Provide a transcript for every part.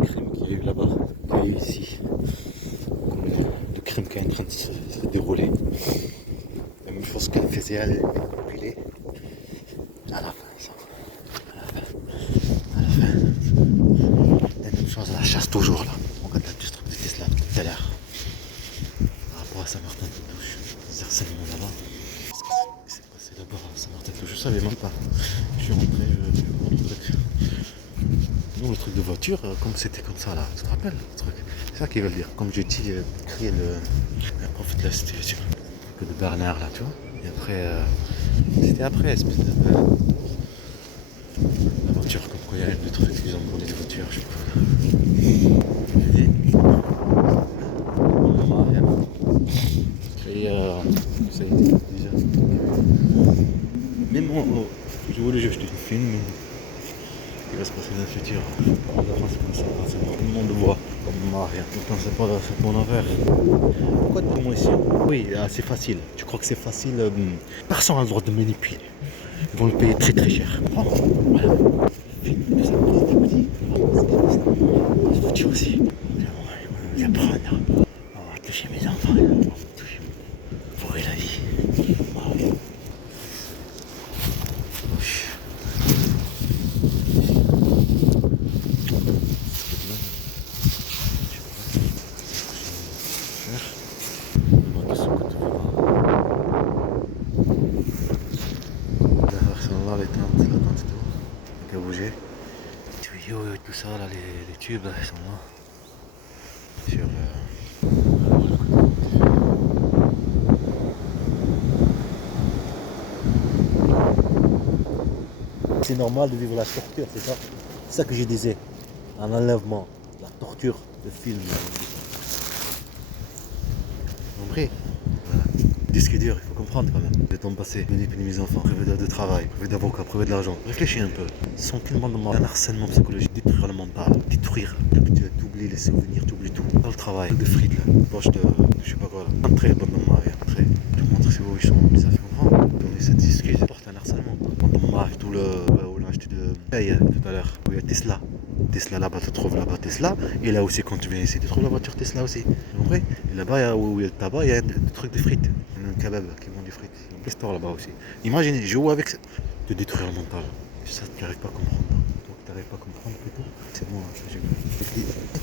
Le crime qu'il y a eu là-bas, qu'il y a eu ici, le crime qui est en train de se dérouler. La même chose qu'elle faisait, elle manipulée. À la fin, ça. À la fin. La même chose à la chasse toujours là. On regarde le truc de Tesla tout à l'heure. Par rapport à Saint-Martin-de-Touche. Les harcèlements là-bas. Qu'est-ce qui s'est passé là-bas à Saint-Martin-de-Touche? Je savais même pas. Je suis rentré, je vois le truc. Non, le truc de voiture, comme c'était comme ça là, tu te rappelles le truc? C'est ça qu'ils veulent dire. Comme j'ai dit, créer le prophète de la situation. Que de Bernard là, tu vois. Et après, c'était après, espèce de. La voiture, comme quoi il y a des trucs, ils ont brûlé des voitures, je sais pas. Et, rien. Et ça a été déjà. Même je voulais juste un film qui va se passer dans le futur. La France, c'est comme ça, c'est tout le monde voit comme rien. Pourtant, c'est pas mon affaire. Pourquoi de promotion? Oui, c'est facile. Tu crois que c'est facile? Personne n'a le droit de manipuler. Ils vont le payer très très cher. Voilà. Film, ça, petit. La voiture aussi. Ils vont apprendre. On va toucher mes enfants. On va toucher. Pourrir la vie. Voilà. Là, les tentes et tout, qui a bougé. Les tuyaux et tout ça, là, les tubes, là, ils sont là. Sur C'est normal de vivre la torture, c'est ça? C'est ça que je disais. Un enlèvement, la torture, le film. En vrai, voilà. Disque dur, il faut comprendre quand même. Le temps passé, manipuler mes enfants, priver de travail, priver d'avocat, priver de l'argent. Réfléchis un peu. Sans tellement de mal, un harcèlement psychologique, détruire le mental, détruire, t'oublies les souvenirs, t'oublies tout. Dans le travail, de frites là, poche de, je sais pas quoi là. Entrez, bonne maman, entrez. Je vous montre si vous ils sont mis à faire comprendre. Donner cette excuse, porte un harcèlement. Bonne maman, tout le, où là, acheté de paye tout à l'heure. Où il y a Tesla. Tesla là-bas, tu trouves là-bas Tesla. Et là aussi, quand tu viens ici, tu trouves la voiture Tesla aussi. Vous comprenez? Et là-bas, où il y a le tabac, il y a des trucs de frites. Il y a un kebab qui vend du frites. Il y a un restaurant là-bas aussi. Imaginez, jouer avec ça. De détruire le mental. Ça, tu n'arrives pas à comprendre. Donc, tu n'arrives pas à comprendre plutôt. C'est bon,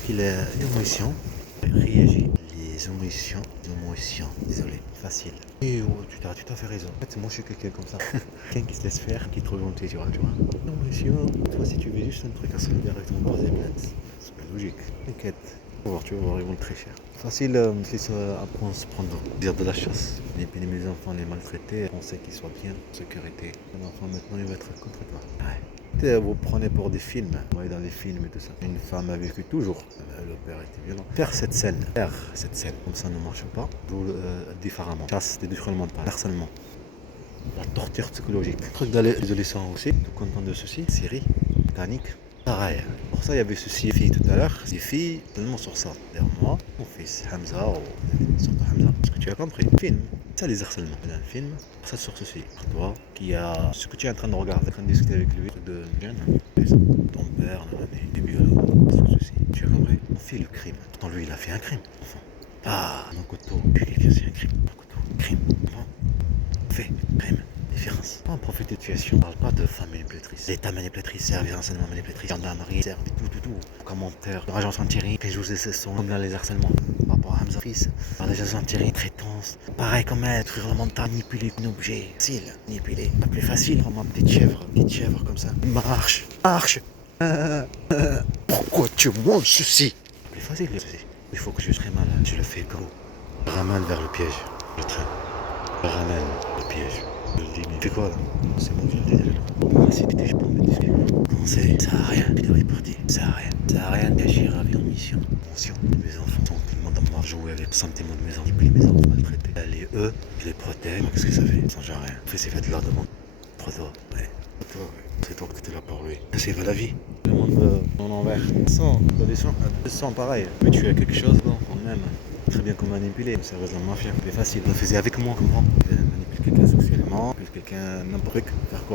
il est émotion. Réagit. Les émotions. Désolé, facile. Et tu as fait raison. En fait, moi, je suis quelqu'un comme ça. Quelqu'un qui se laisse faire, qui est trop gentil, tu vois. Émotion. Toi, si tu veux juste un truc à se faire directement dans les plates, c'est pas logique. T'inquiète. Tu vas voir, ils vont très cher. Facile, après on se prendre dire de la chasse. Manipuler mes enfants, les maltraiter, penser qu'ils soient bien, sécurité. Un enfant maintenant il va être contre toi. Ouais. Vous prenez pour des films, vous voyez dans les films et tout ça. Une femme a vécu toujours, le père était violent. Faire cette scène, comme ça ne marche pas, différemment. Chasse, des détournements de pas, harcèlement. La torture psychologique. Truc d'adolescent aussi, tout content de ceci, série, mécanique. Pareil. Pour ça, il y avait ceci filles tout à l'heure. Ces filles, seulement sur ça. Derrière moi, mon fils Hamza, ou sur Hamza. Ce que tu as compris. Film. Ça, les harcèlements. Dans le film, ça sur ceci. Pour toi, qui a ce que tu es en train de regarder, en train de discuter avec lui, truc de jeune. Ton père, des biolos, sur ceci. Tu as compris? On fait le crime. Pourtant, lui, il a fait un crime. Enfin. Ah, mon couteau. Quelqu'un, c'est un crime. Un couteau. Crime. Enfin. Fait. Crime. Différence. Pas en profiter de situation. On parle pas de femme manipulatrice. L'état manipulatrice, service renseignement manipulatrice, gendarmerie, serve tout. Commentaires, agence anti-ring, les jours et sessions, combien les harcèlements. Par rapport à Hamza fils, par les agents anti-ring, traitance. Pareil comme elle, détruire le mental, manipuler un objet. Facile, manipuler. Pas plus facile. Prends ma petite chèvre comme ça. Marche. Pourquoi tu manges ceci? Plus facile, ceci. Il faut que je serai malade. Je le fais gros. Je ramène vers le piège. Le train. Je ramène le piège. Je le dis, mais fais quoi là? C'est bon, je le dis déjà. Moi, si t'étais, je peux me dire. Commencez, ça a rien, il est parti. Ça a rien d'agir avec une mission. Mes enfants sont tellement dans moi, jouer avec le sentiment de mes enfants. J'ai mes enfants maltraités. Allez, eux, je les protège. Qu'est-ce que ça fait? Ça change rien. Fais ces fêtes là devant. Pour toi, ouais. C'est toi que t'es là pour lui. C'est pas la vie. Le monde en envers. Sans pareil. Mais tu as quelque chose, bon, quand même. Très bien qu'on manipulé. C'est la mafia. C'est facile. On le faisait avec moi, comment? Manipuler quelqu'un sexuellement, quelqu'un n'importe quoi. Faire quoi?